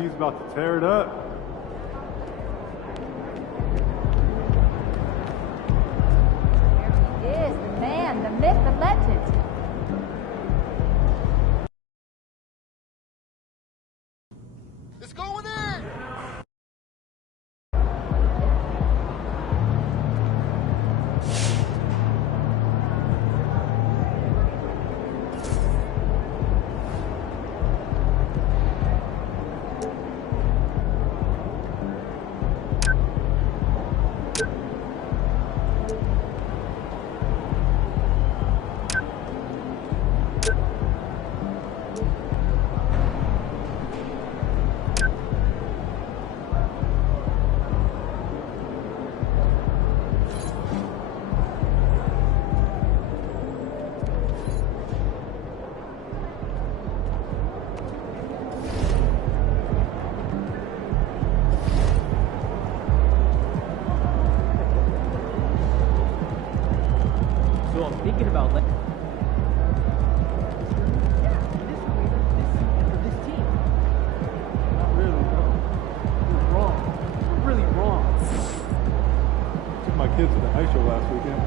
He's about to tear it up. There he is, the man, the myth, the legend. It's going in! So I'm thinking about letting. Yeah, this team. Not really, no. You're wrong. You're really wrong. Took my kids to the ice show last weekend.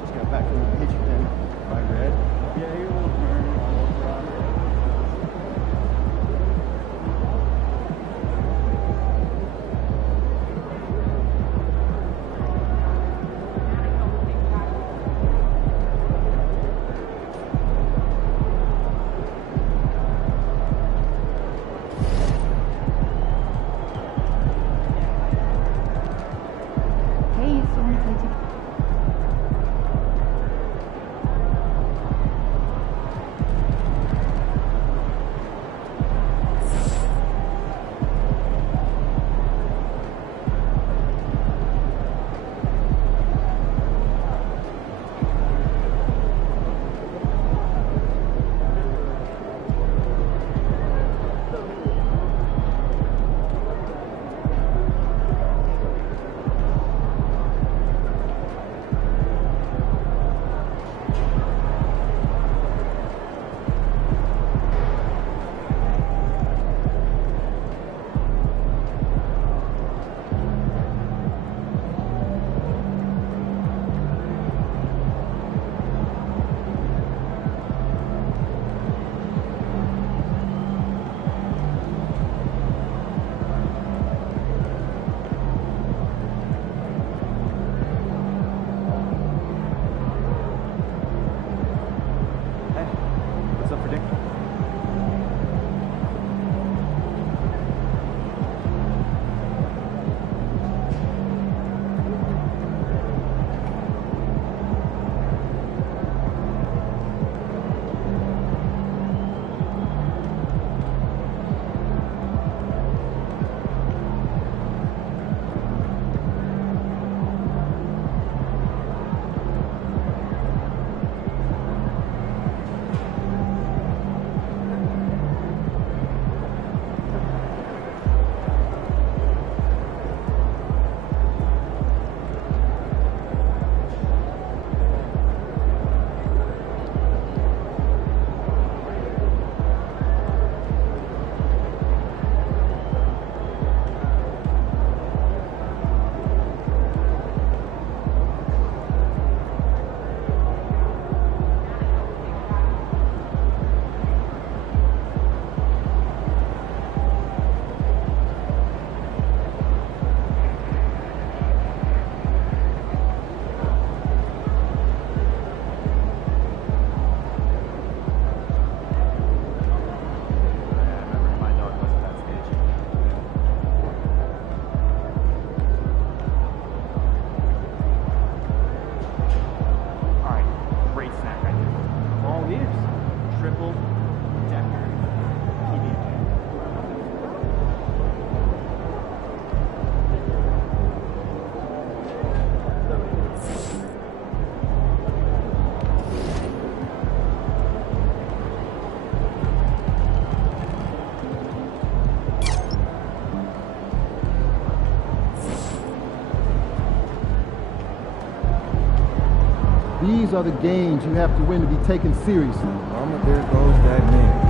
Just got back from the pitch then. I read. Yeah, you're a little burned. Hey, it's someone to take. What's up for dinner? These are the games you have to win to be taken seriously. Mama, there goes that man.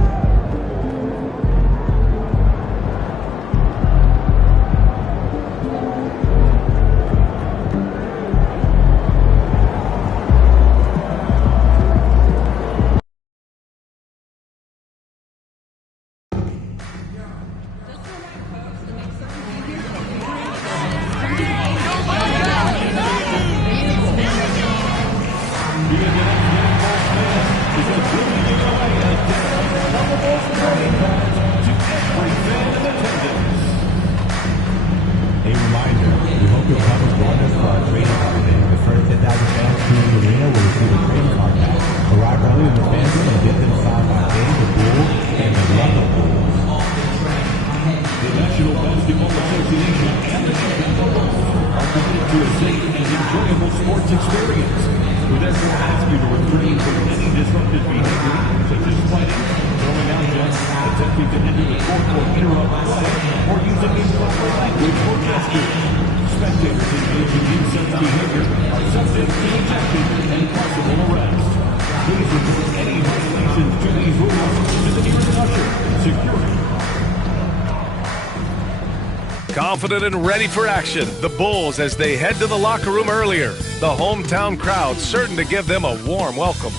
Confident and ready for action, the Bulls as they head to the locker room earlier. The hometown crowd certain to give them a warm welcome.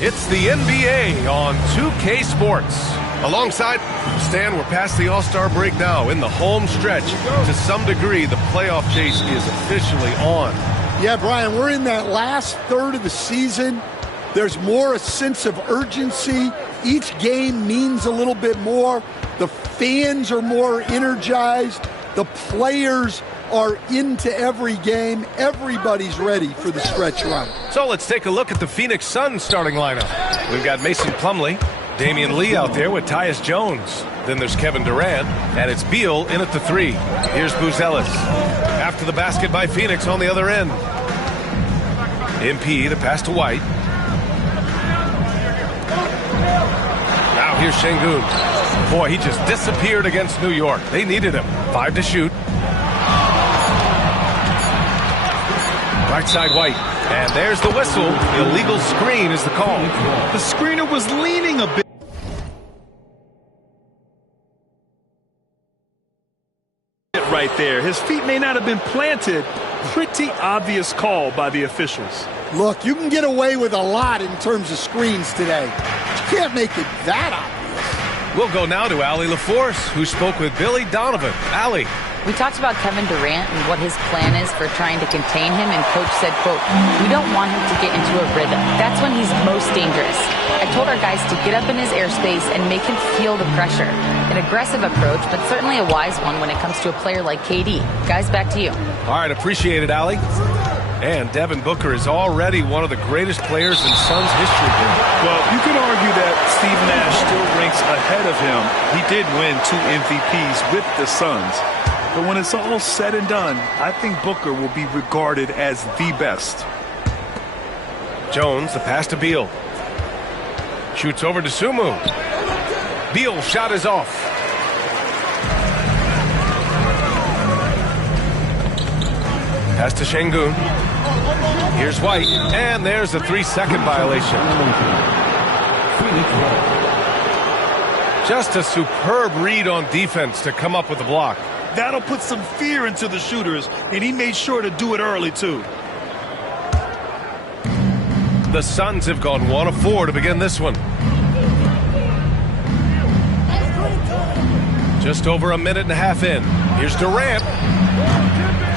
It's the NBA on 2K Sports. Alongside Stan, we're past the All-Star break now in the home stretch. To some degree, the playoff chase is officially on. Yeah, Brian, we're in that last third of the season. There's more a sense of urgency. Each game means a little bit more. The fans are more energized. The players are into every game. Everybody's ready for the stretch run. So let's take a look at the Phoenix Suns starting lineup. We've got Mason Plumlee, Damian Lee out there with Tyus Jones. Then there's Kevin Durant, and it's Beal in at the 3. Here's Buzelis. After the basket by Phoenix on the other end. MP, the pass to White. Now here's Şengün. Boy, he just disappeared against New York. They needed him. 5 to shoot. Right side White. And there's the whistle. Illegal screen is the call. The screener was leaning a bit. Right there. His feet may not have been planted. Pretty obvious call by the officials. Look, you can get away with a lot in terms of screens today. But you can't make it that obvious. We'll go now to Allie LaForce, who spoke with Billy Donovan. Allie. We talked about Kevin Durant and what his plan is for trying to contain him, and Coach said, quote, "We don't want him to get into a rhythm. That's when he's most dangerous. I told our guys to get up in his airspace and make him feel the pressure. An aggressive approach, but certainly a wise one when it comes to a player like KD. Guys, back to you." All right, appreciate it, Allie. And Devin Booker is already one of the greatest players in Suns history. Well, you could argue that Steve Nash still ranks ahead of him. He did win 2 MVPs with the Suns. But when it's all said and done, I think Booker will be regarded as the best. Jones, the pass to Beal. Shoots over to Sumu. Beal's shot is off. Pass to Şengün. Here's White, and there's a 3-second violation. Just a superb read on defense to come up with the block. That'll put some fear into the shooters, and he made sure to do it early, too. The Suns have gone 1 of 4 to begin this one. Just over a minute and a half in. Here's Durant.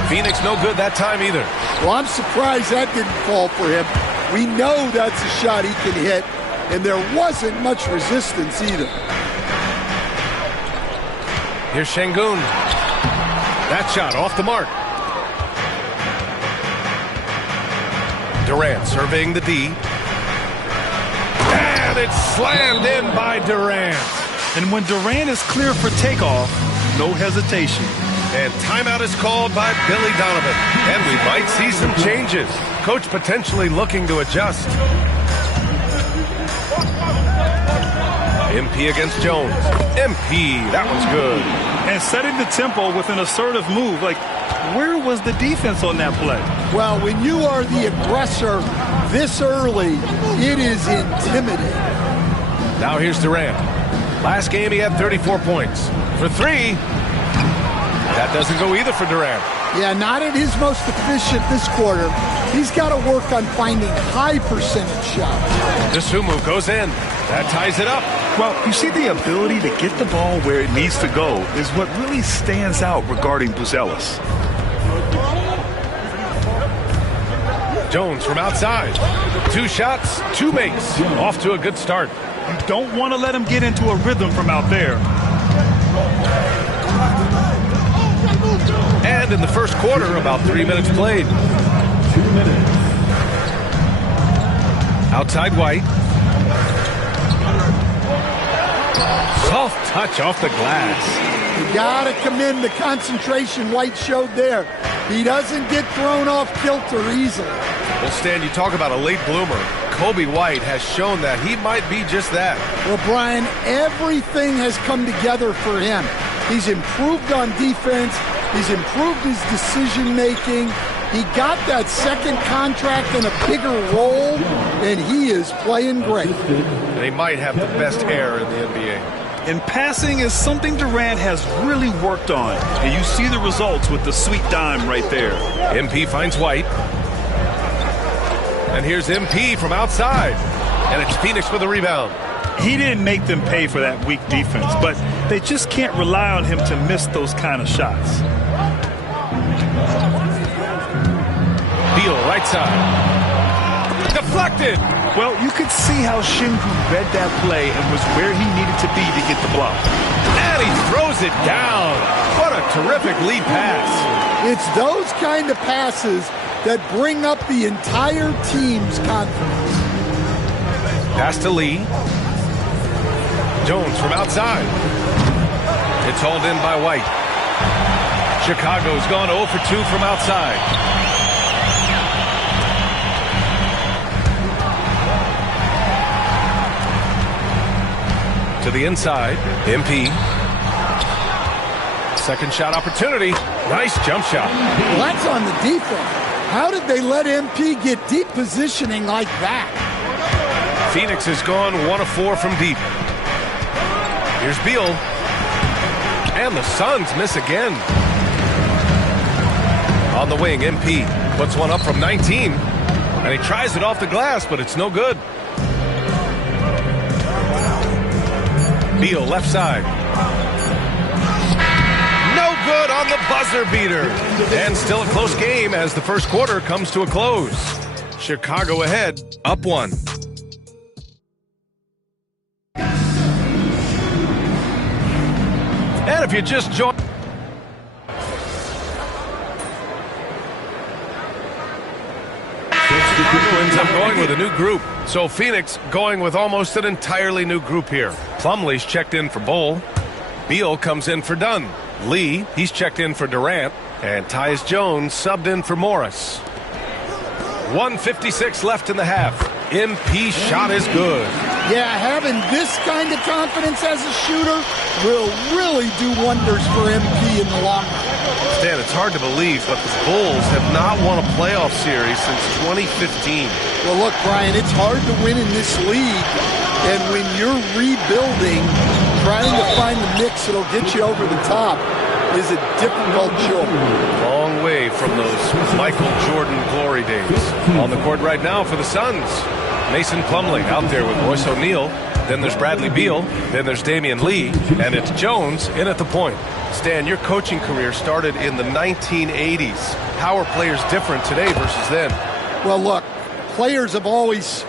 Phoenix no good that time either. Well, I'm surprised that didn't fall for him. We know that's a shot he can hit, and there wasn't much resistance either. Here's Şengün. That shot off the mark. Durant surveying the D. And it's slammed in by Durant. And when Durant is clear for takeoff, no hesitation. And timeout is called by Billy Donovan. And we might see some changes. Coach potentially looking to adjust. MP against Jones. MP, that one's good. And setting the tempo with an assertive move. Like, where was the defense on that play? Well, when you are the aggressor this early, it is intimidating. Now here's Durant. Last game he had 34 points. For three, that doesn't go either for Durant. Yeah, not at his most efficient this quarter. He's got to work on finding high percentage shots. Dosunmu goes in. That ties it up. Well, you see, the ability to get the ball where it needs to go is what really stands out regarding Buzelis. Jones from outside. 2 shots, 2 makes. Off to a good start. You don't want to let him get into a rhythm from out there. And in the first quarter, about 3 minutes played. 2 minutes. Outside White. Soft touch off the glass. You got to commend the concentration White showed there. He doesn't get thrown off kilter easily. Well, Stan, you talk about a late bloomer. Kobe White has shown that he might be just that. Well, Brian, everything has come together for him. He's improved on defense. He's improved his decision-making. He got that second contract in a bigger role, and he is playing great. And he might have the best hair in the NBA. And passing is something Durant has really worked on. And you see the results with the sweet dime right there. MP finds White. And here's MP from outside. And it's Phoenix with a rebound. He didn't make them pay for that weak defense, but they just can't rely on him to miss those kind of shots. Beal, right side. Deflected. Well, you could see how Shingu read that play and was where he needed to be to get the block. And he throws it down. What a terrific lead pass. It's those kind of passes that bring up the entire team's confidence. Pass to Lee. Jones from outside. It's hauled in by White. Chicago's gone 0 for 2 from outside. To the inside, MP. Second shot opportunity. Nice jump shot. Well, that's on the defense. How did they let MP get deep positioning like that? Phoenix has gone 1 of 4 from deep. Here's Beal. And the Suns miss again. On the wing, MP puts one up from 19. And he tries it off the glass, but it's no good. Beal, left side. No good on the buzzer beater. And still a close game as the first quarter comes to a close. Chicago ahead, up 1. And if you just joined... Chicago ends up going with a new group. So Phoenix going with almost an entirely new group here. Plumlee's checked in for Bull. Beal comes in for Dunn. Lee, he's checked in for Durant. And Tyus Jones subbed in for Morris. 1:56 left in the half. MP shot is good. Yeah, having this kind of confidence as a shooter will really do wonders for MP in the long run. Stan, it's hard to believe, but the Bulls have not won a playoff series since 2015. Well, look, Brian, it's hard to win in this league. And when you're rebuilding, trying to find the mix that'll get you over the top is a difficult job. Long way from those Michael Jordan glory days. On the court right now for the Suns. Mason Plumlee out there with Royce O'Neal. Then there's Bradley Beal. Then there's Damian Lee. And it's Jones in at the point. Stan, your coaching career started in the 1980s. How are players different today versus then? Well, look, players have always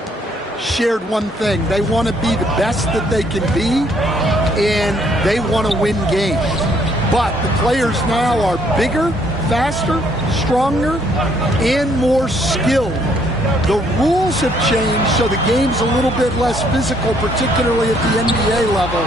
shared one thing. They want to be the best that they can be, and they want to win games. But the players now are bigger, faster, stronger, and more skilled. The rules have changed, so the game's a little bit less physical, particularly at the NBA level,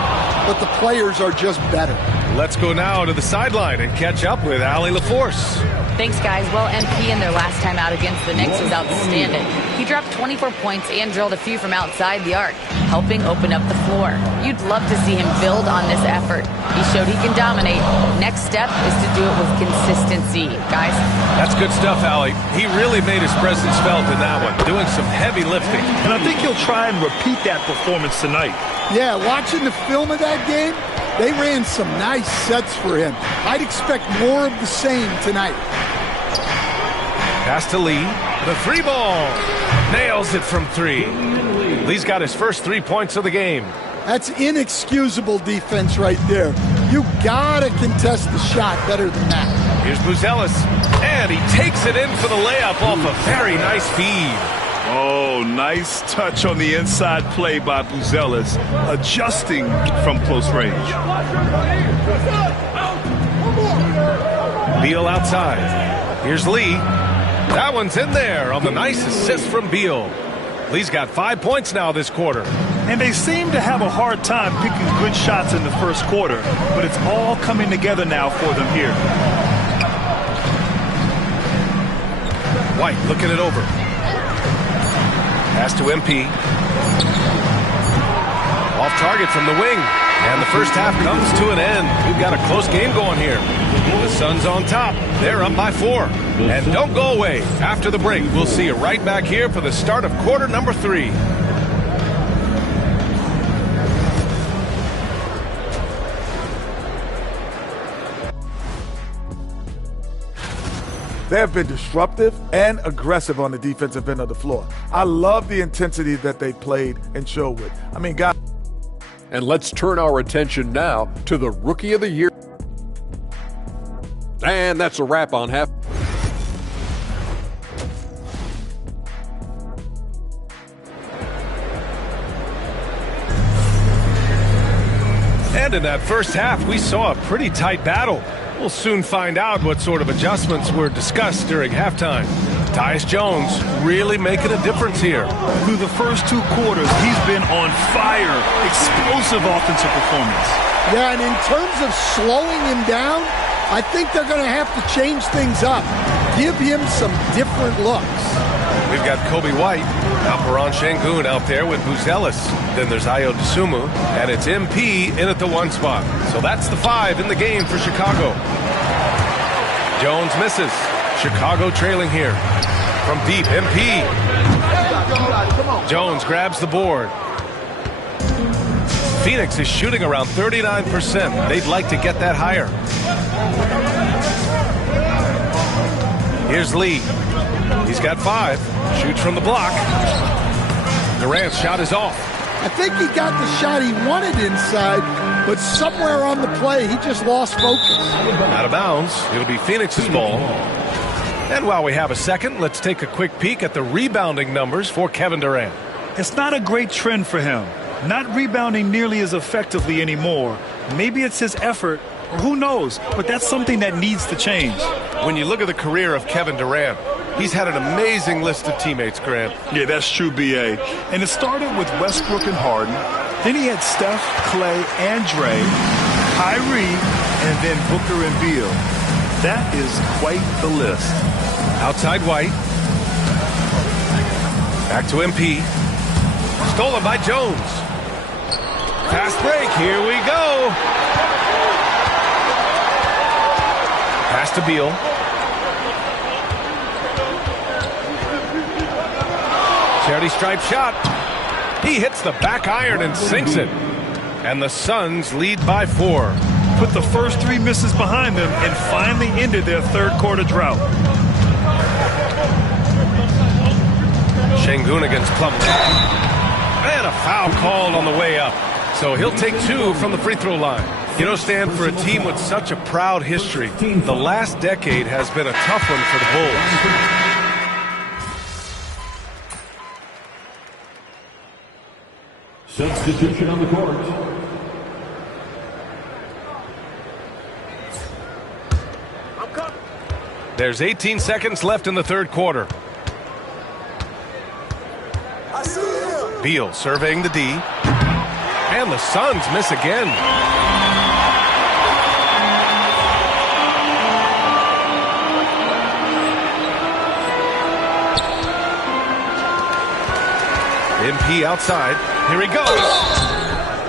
but the players are just better. Let's go now to the sideline and catch up with Allie LaForce. Thanks, guys. Well, MP in their last time out against the Knicks was outstanding. He dropped 24 points and drilled a few from outside the arc, helping open up the floor. You'd love to see him build on this effort. He showed he can dominate. Next step is to do it with consistency, guys. That's good stuff, Allie. He really made his presence felt in that one, doing some heavy lifting. And I think he'll try and repeat that performance tonight. Yeah, watching the film of that game, they ran some nice sets for him. I'd expect more of the same tonight. Pass to Lee. The three ball. Nails it from three. Lee's got his first 3 points of the game. That's inexcusable defense right there. You gotta contest the shot better than that. Here's Buzelis. And he takes it in for the layup off a very nice feed. Oh, nice touch on the inside play by Buzelis, adjusting from close range. Beal outside. Here's Lee. That one's in there on the nice assist from Beal. Lee's got 5 points now this quarter. And they seem to have a hard time picking good shots in the first quarter, but it's all coming together now for them here. White looking it over. Pass to MP. Off target from the wing. And the first half comes to an end. We've got a close game going here. The Suns on top. They're up by 4. And don't go away. After the break, we'll see you right back here for the start of quarter number 3. They have been disruptive and aggressive on the defensive end of the floor. I love the intensity that they played and showed with. I mean, guys. And let's turn our attention now to the Rookie of the Year. And that's a wrap on half. And in that first half, we saw a pretty tight battle. We'll soon find out what sort of adjustments were discussed during halftime. Tyus Jones really making a difference here. Through the first 2 quarters, he's been on fire. Explosive offensive performance. Yeah, and in terms of slowing him down, I think they're going to have to change things up. Give him some different looks. We've got Kobe White, Alperen Sengun out there with Buzelis. Then there's Ayo Dosunmu, and it's MP in at the 1 spot. So that's the 5 in the game for Chicago. Jones misses. Chicago trailing here. From deep, MP. Jones grabs the board. Phoenix is shooting around 39%. They'd like to get that higher. Here's Lee. He's got 5. Shoots from the block. Durant's shot is off. I think he got the shot he wanted inside, but somewhere on the play, he just lost focus. Out of bounds. It'll be Phoenix's ball. And while we have a second, let's take a quick peek at the rebounding numbers for Kevin Durant. It's not a great trend for him. Not rebounding nearly as effectively anymore. Maybe it's his effort, or who knows, but that's something that needs to change. When you look at the career of Kevin Durant, he's had an amazing list of teammates, Grant. Yeah, that's true, B.A. And it started with Westbrook and Harden. Then he had Steph, Clay, and Dre, Kyrie, and then Booker and Beal. That is quite the list. Outside White. Back to MP. Stolen by Jones. Fast break. Here we go. Pass to Beal. Charity stripe shot. He hits the back iron and sinks it. And the Suns lead by 4. Put the first 3 misses behind them and finally ended their third quarter drought. Sengun against Plumlee. And a foul called on the way up. So he'll take 2 from the free throw line. You know, Stan, for a team with such a proud history, the last decade has been a tough one for the Bulls. Substitution on the court. There's 18 seconds left in the third quarter. Beal surveying the D. And the Suns miss again. MP outside. Here he goes.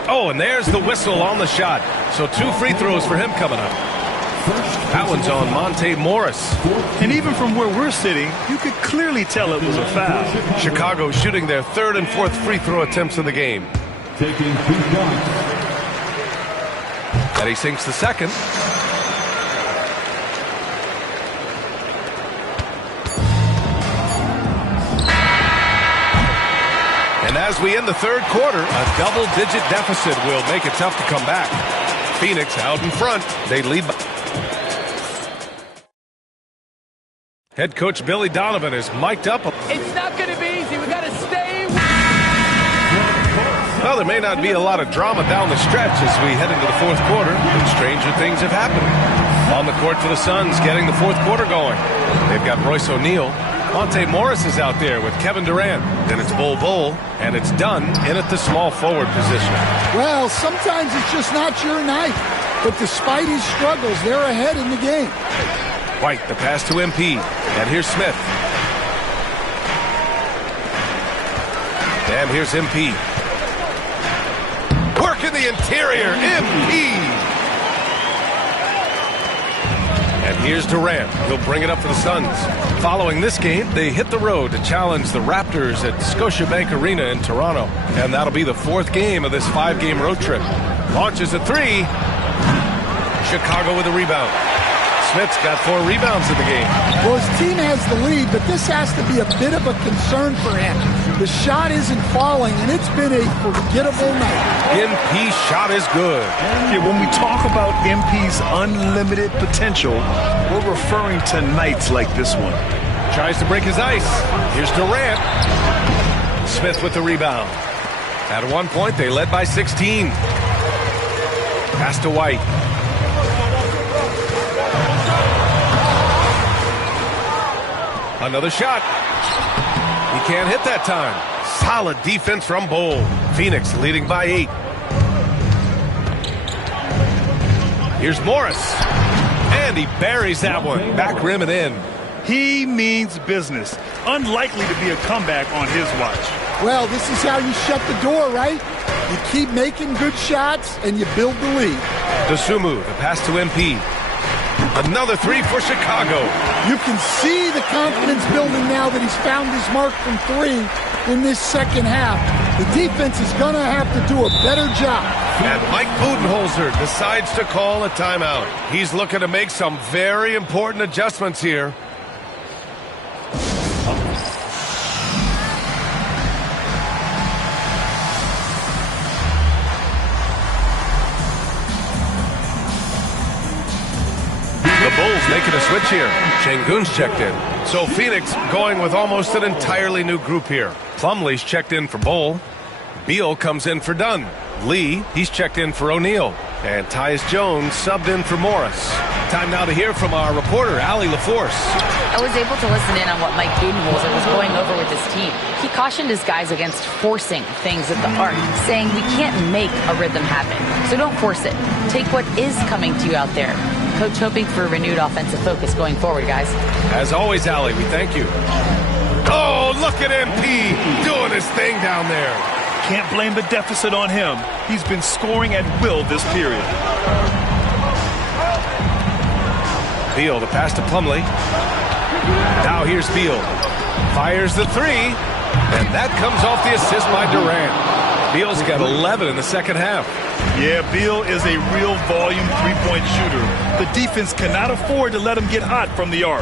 Oh, and there's the whistle on the shot. So 2 free throws for him coming up. That one's on Monte Morris. And even from where we're sitting, you could clearly tell it was a foul. Chicago shooting their 3rd and 4th free throw attempts of the game. Taking 2 shots. And he sinks the second. And as we end the 3rd quarter, a double-digit deficit will make it tough to come back. Phoenix out in front. They lead by... Head coach Billy Donovan is mic'd up. It's not going to be easy. We got to stay. Well, there may not be a lot of drama down the stretch as we head into the 4th quarter, but stranger things have happened. On the court for the Suns, getting the 4th quarter going. They've got Royce O'Neal. Monte Morris is out there with Kevin Durant. Then it's Bol, and it's Dunn in at the small forward position. Well, sometimes it's just not your night. But despite his struggles, they're ahead in the game. White, the pass to MP. And here's Smith. And here's MP. Work in the interior. MP. And here's Durant. He'll bring it up for the Suns. Following this game, they hit the road to challenge the Raptors at Scotiabank Arena in Toronto. And that'll be the 4th game of this 5-game road trip. Launches a 3. Chicago with a rebound. Smith's got 4 rebounds in the game. Well, his team has the lead, but this has to be a bit of a concern for him. The shot isn't falling, and it's been a forgettable night. MP's shot is good. Yeah, when we talk about MP's unlimited potential, we're referring to nights like this one. Tries to break his ice. Here's Durant. Smith with the rebound. At one point, they led by 16. Pass to White. Another shot. He can't hit that time. Solid defense from Bol. Phoenix leading by 8. Here's Morris. And he buries that one. Back rim and in. He means business. Unlikely to be a comeback on his watch. Well, this is how you shut the door, right? You keep making good shots, and you build the lead. Dosunmu, the pass to MP. Another 3 for Chicago. You can see the confidence building now that he's found his mark from 3 in this second half. The defense is going to have to do a better job. And Mike Budenholzer decides to call a timeout. He's looking to make some very important adjustments here. Bulls making a switch here. Şengün's checked in. So Phoenix going with almost an entirely new group here. Plumlee's checked in for Bol. Beal comes in for Dunn. Lee, he's checked in for O'Neal. And Tyus Jones subbed in for Morris. Time now to hear from our reporter, Allie LaForce. I was able to listen in on what Mike Budenholzer was going over with his team. He cautioned his guys against forcing things at the arc, saying we can't make a rhythm happen. So don't force it. Take what is coming to you out there. Coach hoping for a renewed offensive focus going forward, guys. As always, Allie, we thank you. Oh, look at MP doing his thing down there. Can't blame the deficit on him. He's been scoring at will this period. Beal, the pass to Plumlee. Now here's Beal. Fires the 3. And that comes off the assist by Durant. Beal's got 11 in the second half. Yeah, Beal is a real volume three-point shooter. The defense cannot afford to let him get hot from the arc.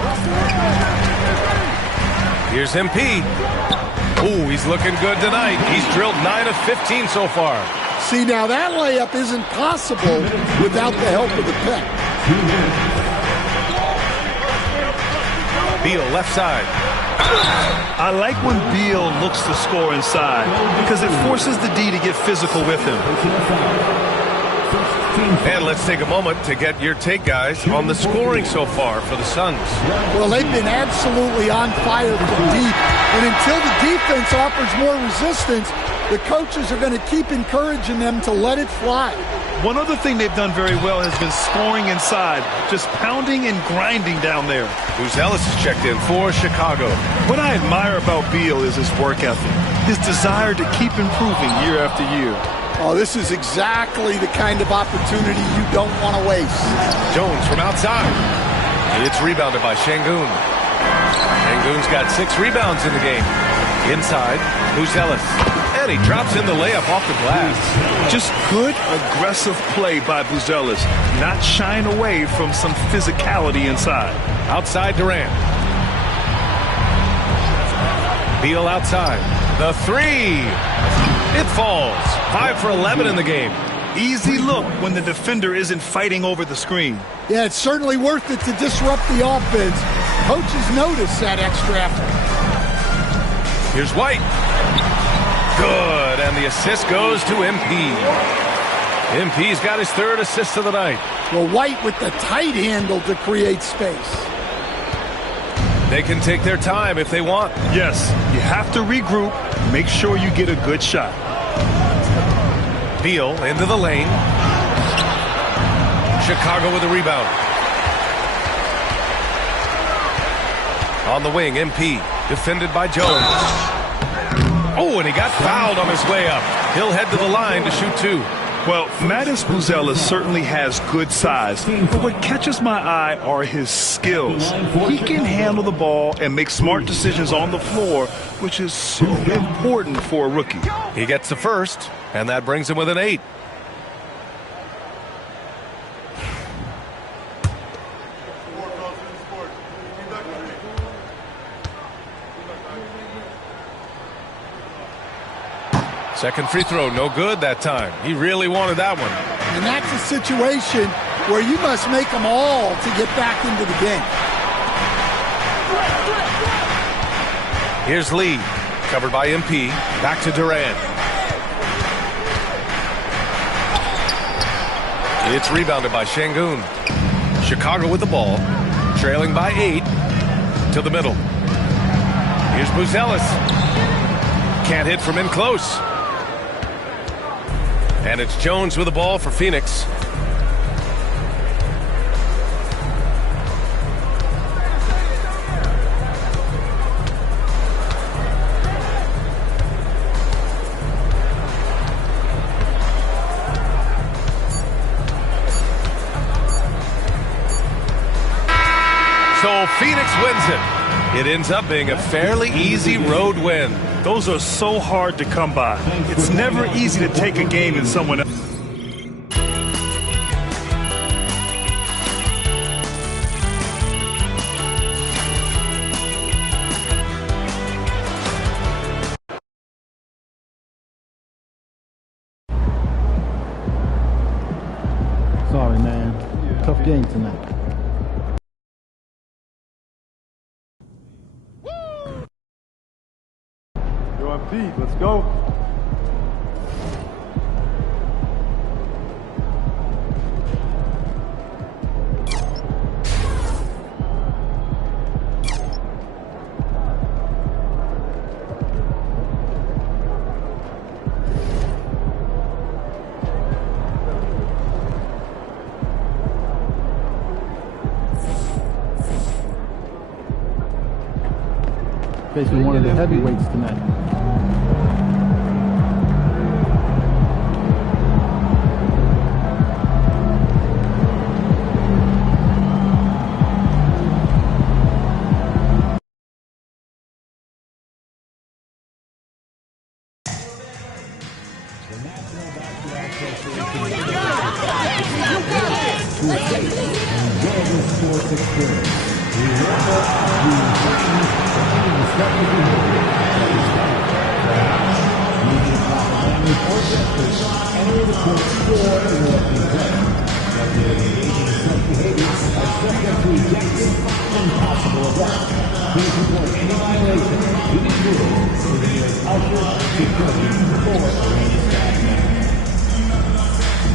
Here's MP. Ooh, he's looking good tonight. He's drilled 9 of 15 so far. See, now that layup isn't possible without the help of the pep. Beal left side. I like when Beal looks to score inside because it forces the D to get physical with him. And let's take a moment to get your take, guys, on the scoring so far for the Suns. Well, they've been absolutely on fire from deep. And until the defense offers more resistance, the coaches are going to keep encouraging them to let it fly. One other thing they've done very well has been scoring inside, just pounding and grinding down there. Buzelis is checked in for Chicago. What I admire about Beal is his work ethic, his desire to keep improving year after year. Oh, this is exactly the kind of opportunity you don't want to waste. Jones from outside. It's rebounded by Şengün. Şengün's got 6 rebounds in the game. Inside, Buzelis. And he drops in the layup off the glass. Just good, aggressive play by Buzelis, not shying away from some physicality inside. Outside Durant. Beal outside. The 3. It falls. 5 for 11 in the game. Easy look when the defender isn't fighting over the screen. Yeah, it's certainly worth it to disrupt the offense. Coaches notice that extra effort. Here's White. Good, and the assist goes to MP. MP's got his 3rd assist of the night. Well, White with the tight handle to create space. They can take their time if they want. Yes, you have to regroup, make sure you get a good shot. Beal into the lane. Chicago with a rebound. On the wing, MP, defended by Jones. Oh, and he got fouled on his way up. He'll head to the line to shoot 2. Well, Matas Buzelis certainly has good size, but what catches my eye are his skills. He can handle the ball and make smart decisions on the floor, which is so important for a rookie. He gets the first, and that brings him with an 8. Second free throw, no good that time. He really wanted that one. And that's a situation where you must make them all to get back into the game. Here's Lee, covered by MP. Back to Durant. It's rebounded by Şengün. Chicago with the ball, trailing by 8 to the middle. Here's Buzelis. Can't hit from in close. And it's Jones with the ball for Phoenix. So Phoenix wins it. It ends up being a fairly easy road win. Those are so hard to come by. It's never easy to take a game in someone else. Sorry, man. Tough game tonight. Pete, let's go. Facing one of the heavyweights tonight.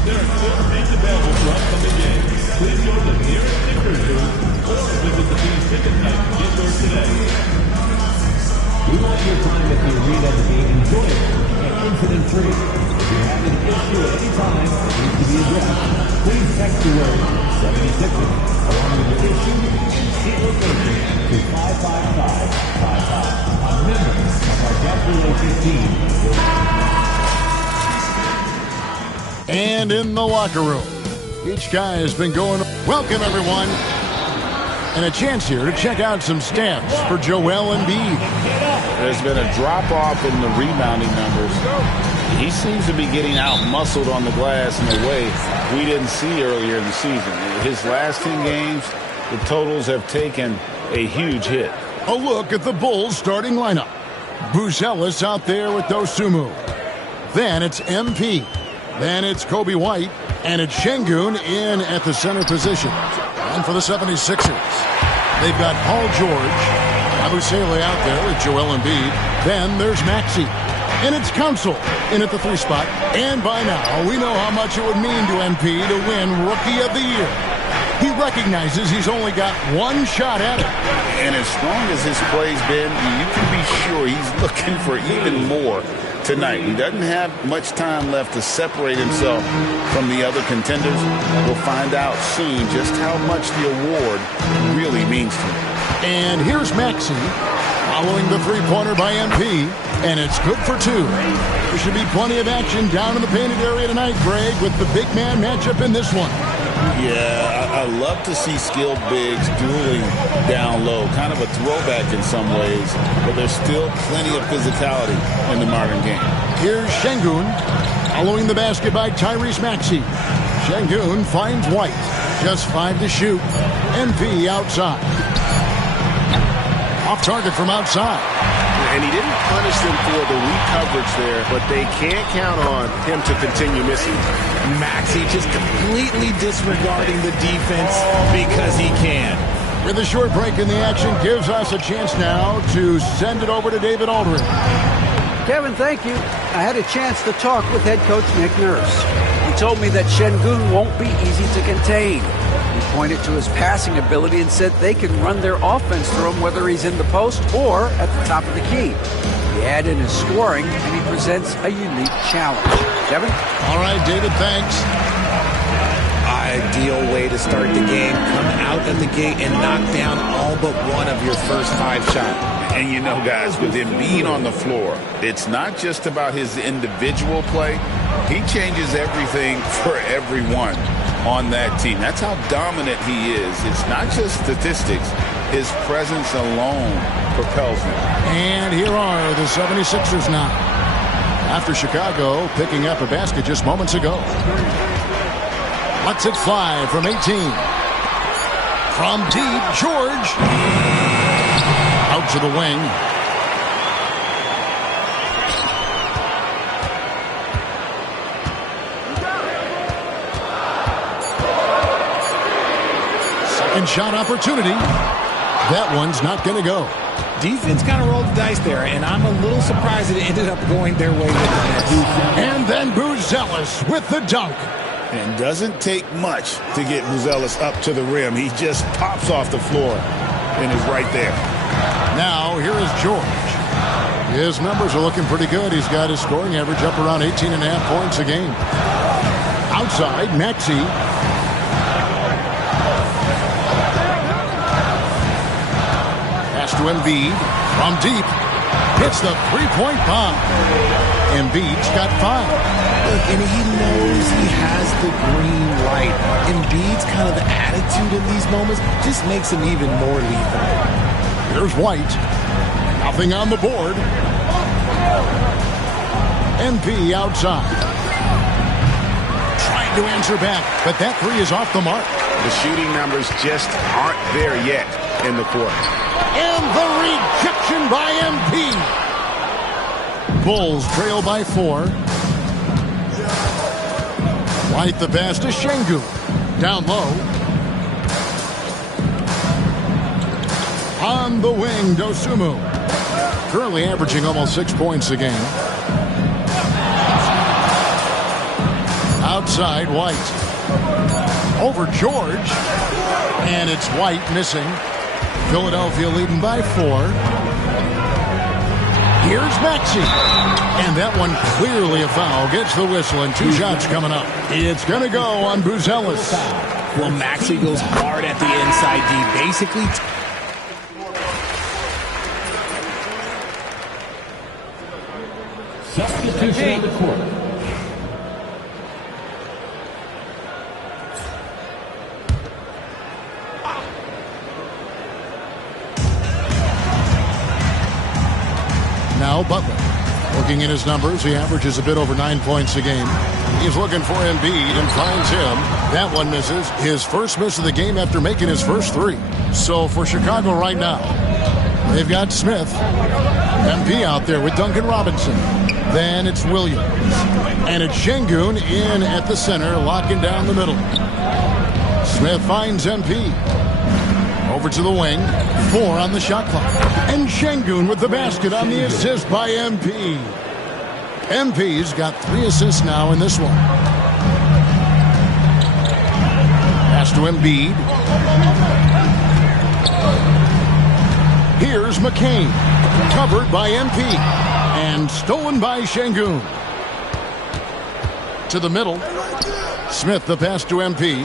There are 6 feet to We want your time at the arena to be enjoyable and incident-free. If you have an issue at any time that needs to be addressed, please text the word 76ers along with the issue and seat location to 55555. A member of our guest relations team will... And in the locker room, each guy has been going. Welcome, everyone. And a chance here to check out some stats for Joel Embiid. There's been a drop-off in the rebounding numbers. He seems to be getting out-muscled on the glass in a way we didn't see earlier in the season. His last 10 games, the totals have taken a huge hit. A look at the Bulls starting lineup. Buzelis out there with Dosunmu. Then it's MP. Then it's Kobe White, and it's Şengün in at the center position. And for the 76ers, they've got Paul George, Abusele out there with Joel Embiid. Then there's Maxey, and it's Council in at the 3 spot. And by now, we know how much it would mean to MP to win Rookie of the Year. He recognizes he's only got one shot at it. And as strong as his play's been, you can be sure he's looking for even more tonight. He doesn't have much time left to separate himself from the other contenders. We'll find out soon just how much the award really means to him. And here's Maxey following the three-pointer by MP, and it's good for 2. There should be plenty of action down in the painted area tonight, Greg, with the big man matchup in this one. Yeah, I love to see skilled bigs dueling down low. Kind of a throwback in some ways, but there's still plenty of physicality in the modern game. Here's Şengün following the basket by Tyrese Maxey. Şengün finds White. Just 5 to shoot. MP outside. Off target from outside. And he didn't punish them for the weak coverage there, but they can't count on him to continue missing. Maxey just completely disregarding the defense because he can. With a short break in the action, gives us a chance now to send it over to David Aldridge. Kevin, thank you. I had a chance to talk with head coach Nick Nurse. He told me that Şengün won't be easy to contain. He pointed to his passing ability and said they can run their offense through him whether he's in the post or at the top of the key. He add in his scoring, and he presents a unique challenge. Kevin? All right, David, thanks. Ideal way to start the game. Come out of the gate and knock down all but one of your first 5 shots. And you know, guys, with Embiid on the floor, it's not just about his individual play. He changes everything for everyone on that team. That's how dominant he is. It's not just statistics. His presence alone propels him. And here are the 76ers now. After Chicago picking up a basket just moments ago. Lets it fly from 18. From deep, George. Out to the wing. Second shot opportunity. That one's not going to go. Defense kind of rolled the dice there, and I'm a little surprised that it ended up going their way with the Nets. And then Buzelis with the dunk. And doesn't take much to get Buzelis up to the rim. He just pops off the floor and is right there. Now, here is George. His numbers are looking pretty good. He's got his scoring average up around 18.5 points a game. Outside, Maxey. Pass to Embiid. From deep. Hits the three-point bomb. Embiid's got 5. Look, and he knows he has the green light. Embiid's kind of the attitude in these moments just makes him even more lethal. Here's White. Nothing on the board. MP outside. Trying to answer back, but that 3 is off the mark. The shooting numbers just aren't there yet in the quarter. And the rejection by MP. Bulls trail by 4. White the pass to Şengün. Down low. On the wing, Dosunmu. Currently averaging almost 6 points a game. Outside, White. Over George. And it's White missing. Philadelphia leading by 4. Here's Maxey. And that one clearly a foul. Gets the whistle and 2 shots coming up. It's going to go on Buzelis. Well, Maxey goes hard at the inside D. Basically... Substitution on the court. Now Butler. Looking at his numbers, he averages a bit over 9 points a game. He's looking for Embiid and finds him. That one misses. His first miss of the game after making his first 3. So for Chicago right now, they've got Smith. MP out there with Duncan Robinson. Then it's Williams. And it's Şengün in at the center, locking down the middle. Smith finds MP. Over to the wing. 4 on the shot clock. And Şengün with the basket on the assist by MP. MP's got 3 assists now in this one. Pass to Embiid. Here's McCain. Covered by MP. And stolen by Şengün. To the middle. Smith the pass to MP.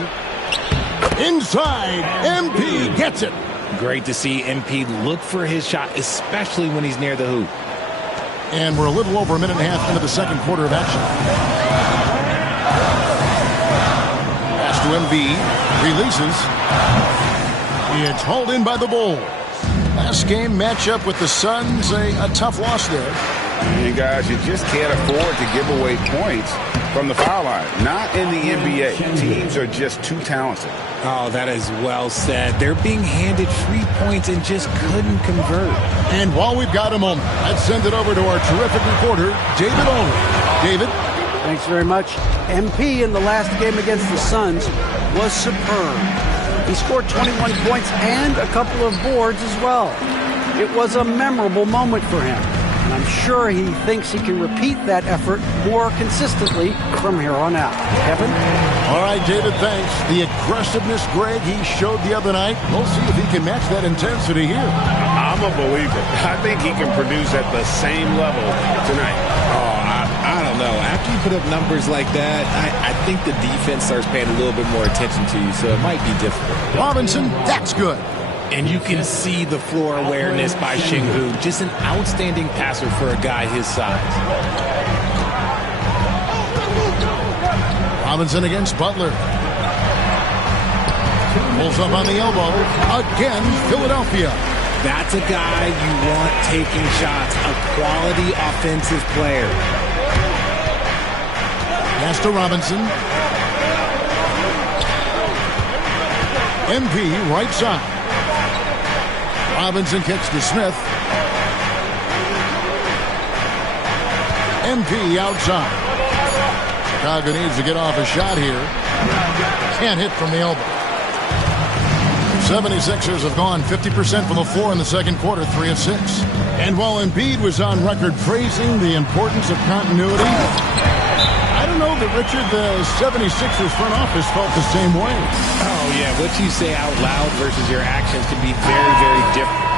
Inside. MP gets it. Great to see MP look for his shot, especially when he's near the hoop. And we're a little over a minute and a half into the second quarter of action. Pass to Embiid. Releases. It's hauled in by the Bulls. Last game matchup with the Suns, a tough loss there. You guys, you just can't afford to give away points from the foul line. Not in the NBA. Teams are just too talented. Oh, that is well said. They're being handed free points and just couldn't convert. And while we've got a moment, let's send it over to our terrific reporter, David Olney. David? Thanks very much. MP in the last game against the Suns was superb. He scored 21 points and a couple of boards as well. It was a memorable moment for him. And I'm sure he thinks he can repeat that effort more consistently from here on out. Kevin? All right, David, thanks. The aggressiveness, Greg, he showed the other night. We'll see if he can match that intensity here. I'm a believer. I think he can produce at the same level tonight. I don't know. After you put up numbers like that, I think the defense starts paying a little bit more attention to you, so it might be difficult. Robinson, that's good. And you can see the floor awareness by Şengün. Just an outstanding passer for a guy his size. Robinson against Butler. Pulls up on the elbow. Again, Philadelphia. That's a guy you want taking shots. A quality offensive player. Pass to Robinson. MP right side. Robinson kicks to Smith. MP outside. Chicago needs to get off a shot here. Can't hit from the elbow. 76ers have gone 50% from the floor in the second quarter, 3 of 6. And while Embiid was on record praising the importance of continuity, I don't know that, Richard, the 76ers front office felt the same way. Oh, yeah. What you say out loud versus your actions can be very, very different.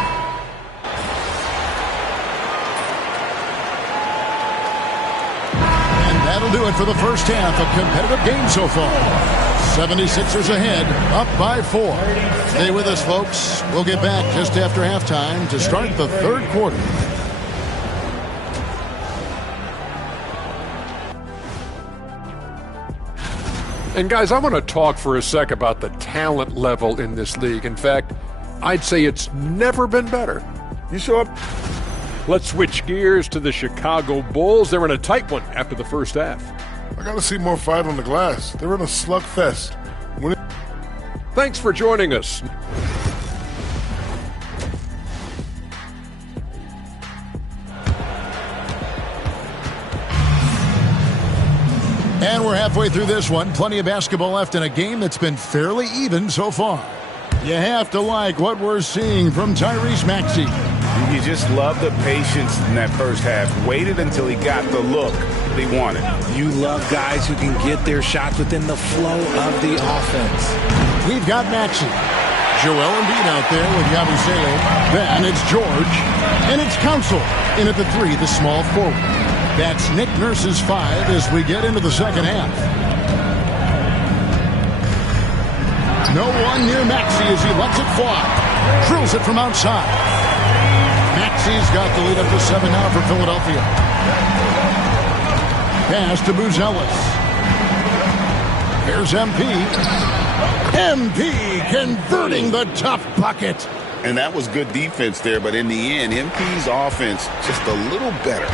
And that'll do it for the first half. A competitive game so far. 76ers ahead, up by 4. Stay with us, folks. We'll get back just after halftime to start the third quarter. And guys, I want to talk for a sec about the talent level in this league. In fact, I'd say it's never been better. You sure? Let's switch gears to the Chicago Bulls. They're in a tight one after the first half. I got to see more fight on the glass. They're in a slugfest. Thanks for joining us. And we're halfway through this one. Plenty of basketball left in a game that's been fairly even so far. You have to like what we're seeing from Tyrese Maxey. You just love the patience in that first half. Waited until he got the look that he wanted. You love guys who can get their shots within the flow of the offense. We've got Maxey. Joel Embiid out there with Yabusele. Then it's George. And it's Council in at the 3, the small forward. That's Nick Nurse's 5 as we get into the second half. No one near Maxey as he lets it fly. Drills it from outside. Maxey's got the lead up to 7 now for Philadelphia. Pass to Buzelis. Here's MP. MP converting the tough bucket. And that was good defense there, but in the end, MP's offense just a little better.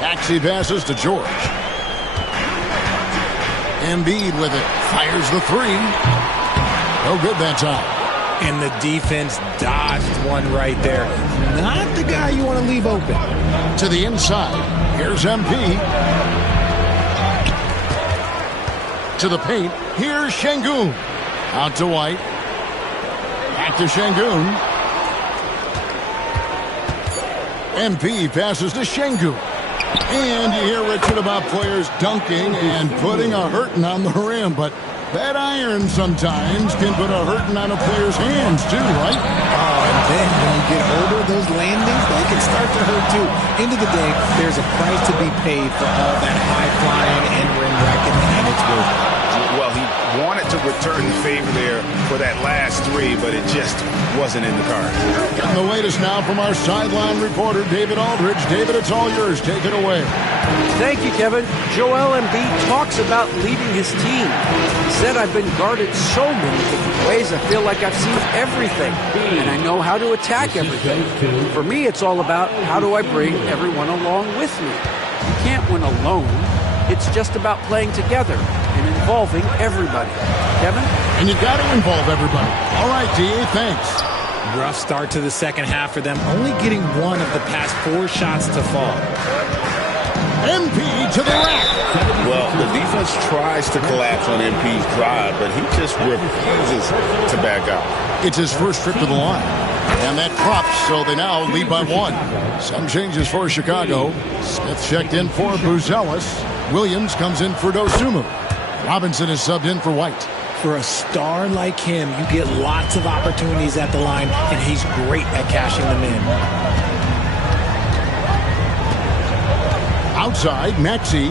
Maxey passes to George. Embiid with it. Fires the 3. No good that time. And the defense dodged one right there. Not the guy you want to leave open. To the inside. Here's MP. To the paint. Here's Şengün. Out to White. Back to Şengün. MP passes to Şengün. And you hear, Richard, about players dunking and putting a hurting on the rim, but that iron sometimes can put a hurting on a player's hands too, right? Oh, and then when you get older, those landings, they can start to hurt too. End of the day, there's a price to be paid for all that high-flying and rim racking, and it's worth it. Well, he wanted to return the favor there for that last 3, but it just wasn't in the cards. Getting the latest now from our sideline reporter, David Aldridge. David, it's all yours. Take it away. Thank you, Kevin. Joel Embiid talks about leading his team. He said, I've been guarded so many different ways, I feel like I've seen everything, and I know how to attack everything. For me, it's all about how do I bring everyone along with me. You can't win alone. It's just about playing together and involving everybody. Kevin? And you got to involve everybody. All right, D.A., thanks. Rough start to the second half for them, only getting 1 of the past 4 shots to fall. MP to the rack. Well, the defense tries to collapse on MP's drive, but he just refuses to back out. It's his first trip to the line. And that drops, so they now lead by 1. Some changes for Chicago. Smith checked in for Buzelis. Williams comes in for Dosunmu. Robinson is subbed in for White. For a star like him, you get lots of opportunities at the line, and he's great at cashing them in. Outside, Maxey.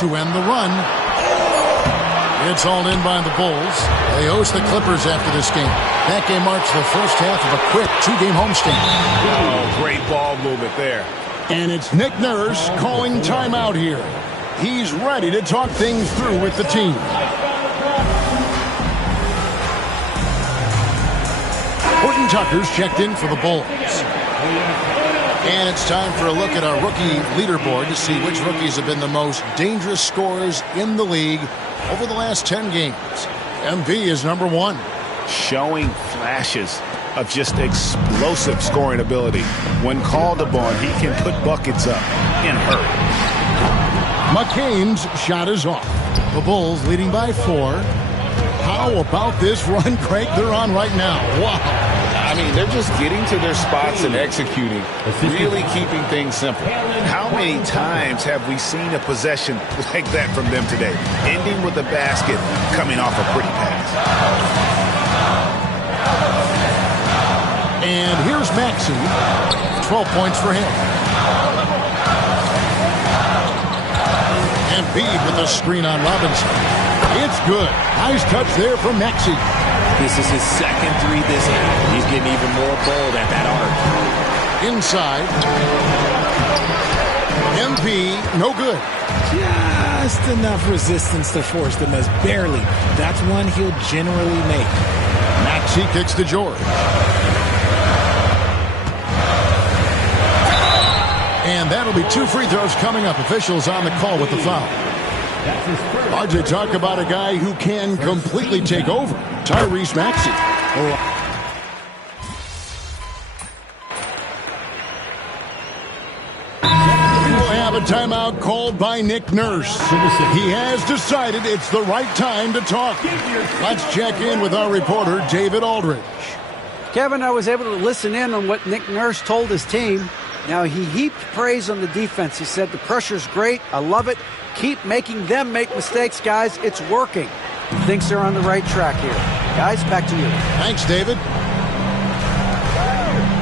To end the run. It's hauled in by the Bulls. They host the Clippers after this game. That game marks the first half of a quick 2-game homestand. Oh, great ball movement there. And it's Nick Nurse calling timeout here. He's ready to talk things through with the team. Horton Tucker's checked in for the Bulls. And it's time for a look at our rookie leaderboard to see which rookies have been the most dangerous scorers in the league over the last 10 games. MV is number 1. Showing flashes of just explosive scoring ability. When called upon, he can put buckets up in a hurry. McCain's shot is off. The Bulls leading by 4. How about this run, Craig, they're on right now? Wow. I mean, they're just getting to their spots and executing, really keeping things simple. How many times have we seen a possession like that from them today, ending with a basket coming off a pretty pass? And here's Maxey. 12 points for him. Embiid with a screen on Robinson. It's good. Nice touch there from Maxey. This is his second 3 this half. He's getting even more bold at that arc. Inside. MP, no good. Just enough resistance to force the miss. Barely. That's one he'll generally make. Maxey kicks to George. And that'll be 2 free throws coming up. Officials on the call with the foul. RJ, talk about a guy who can completely take over. Tyrese Maxey. We will have a timeout called by Nick Nurse. He has decided it's the right time to talk. Let's check in with our reporter, David Aldridge. Kevin, I was able to listen in on what Nick Nurse told his team. Now, he heaped praise on the defense. He said, the pressure's great. I love it. Keep making them make mistakes, guys. It's working. He thinks they're on the right track here. Guys, back to you. Thanks, David.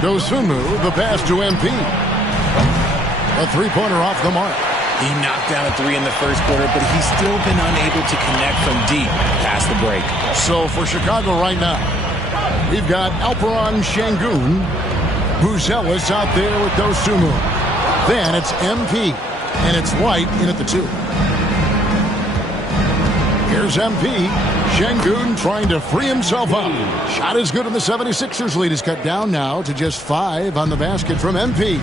Dosunmu, the pass to MP. A three-pointer off the mark. He knocked down a three in the first quarter, but he's still been unable to connect from deep past the break. So for Chicago right now, we've got Alperen Şengün. Buzelis out there with Dosunmu. Then it's MP, and it's White in at the 2. Here's MP. Şengün trying to free himself up. Shot is good, and the 76ers lead is cut down now to just 5 on the basket from MP.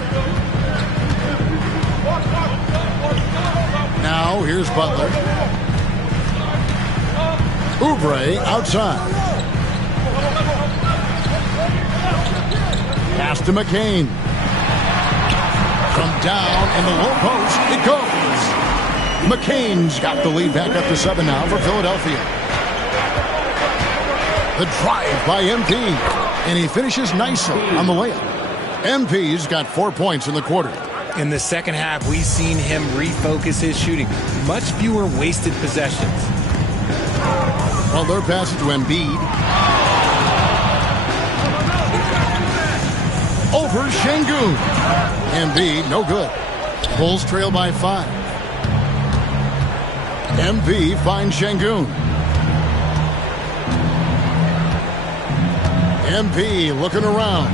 Now here's Butler. Oubre outside. Pass to McCain. From down in the low post, it goes. McCain's got the lead back up to 7 now for Philadelphia. The drive by MP, and he finishes nicely on the layup. MP's got 4 points in the quarter. In the second half, we've seen him refocus his shooting. Much fewer wasted possessions. Well, their pass to Embiid. Over Şengün. Embiid, no good. Bulls trail by 5. MP finds Şengün. MP looking around.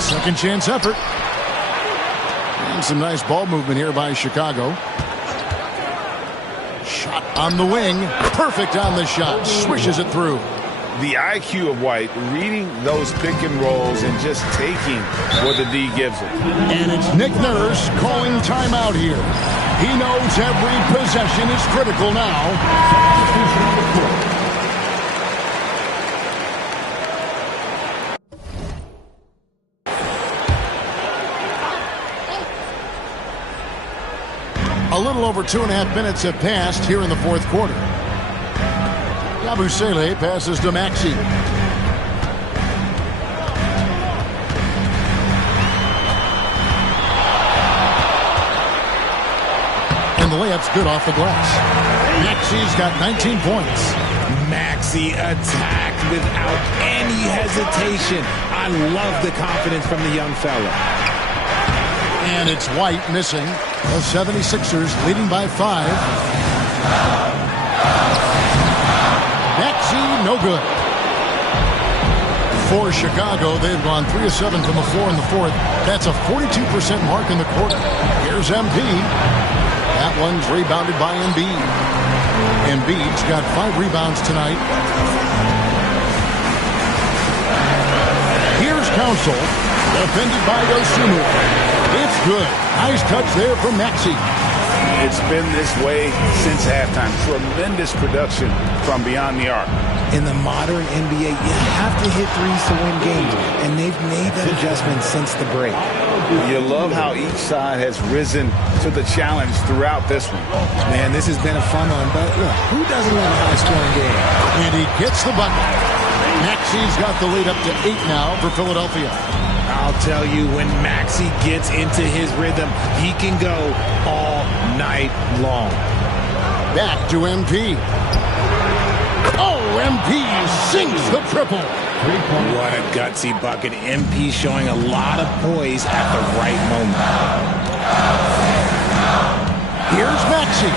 Second chance effort. And some nice ball movement here by Chicago. Shot on the wing. Perfect on the shot. Swishes it through. The IQ of White, reading those pick and rolls and just taking what the D gives him. And it's Nick Nurse calling timeout here. He knows every possession is critical now. A little over 2.5 minutes have passed here in the fourth quarter. Yabusele passes to Maxey. And the layup's good off the glass. Maxey's got 19 points. Maxey attacked without any hesitation. I love the confidence from the young fella. And it's White missing. The 76ers leading by 5. Maxey, no good. For Chicago, they've gone 3 of 7 from the floor in the fourth. That's a 42% mark in the quarter. Here's MP. That one's rebounded by Embiid. Embiid's got 5 rebounds tonight. Here's Council, defended by Dosunmu. It's good. Nice touch there from Maxey. It's been this way since halftime. Tremendous production from beyond the arc. In the modern NBA, you have to hit threes to win games, and they've made that adjustment since the break. You love how each side has risen to the challenge throughout this one. Man, this has been a fun one, but look, who doesn't love a high-scoring game? And he gets the bucket. Maxey's got the lead up to 8 now for Philadelphia. I'll tell you, when Maxey gets into his rhythm, he can go all night long. Back to MP. Oh, MP sinks the triple. What a gutsy bucket. MP showing a lot of poise at the right moment. Here's Maxey.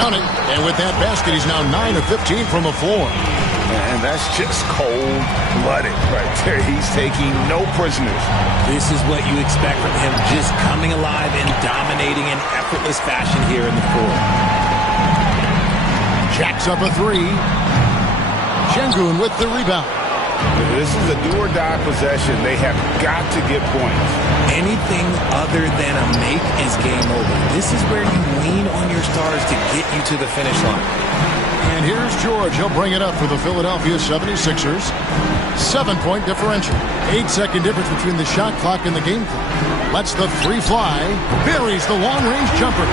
Count it. And with that basket, he's now 9 of 15 from the floor. And that's just cold-blooded right there. He's taking no prisoners. This is what you expect from him, just coming alive and dominating in effortless fashion here in the fourth. Jacks up a 3. Şengün with the rebound. This is a do-or-die possession. They have got to get points. Anything other than a make is game over. This is where you lean on your stars to get you to the finish line. And here's George. He'll bring it up for the Philadelphia 76ers. 7-point differential. 8-second difference between the shot clock and the game clock. Lets the 3 fly. Buries the long-range jumper.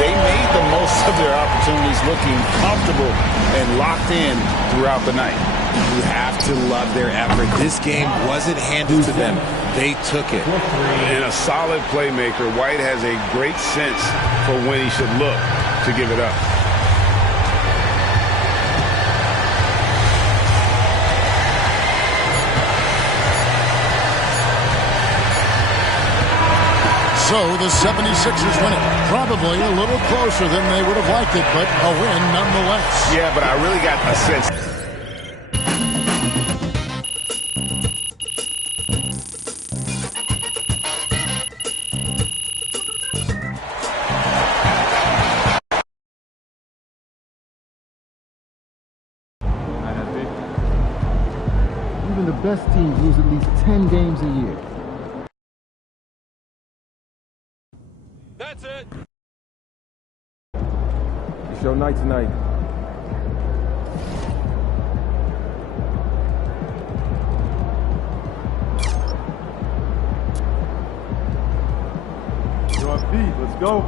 They made the most of their opportunities, looking comfortable and locked in throughout the night. You have to love their effort. This game wasn't handed to them. They took it. And a solid playmaker, White has a great sense for when he should look to give it up. So the 76ers win it. Probably a little closer than they would have liked it, but a win nonetheless. Yeah, but I really got a sense. Even the best teams lose at least 10 games a year. That's it. It's your night tonight. You're on beat. Let's go.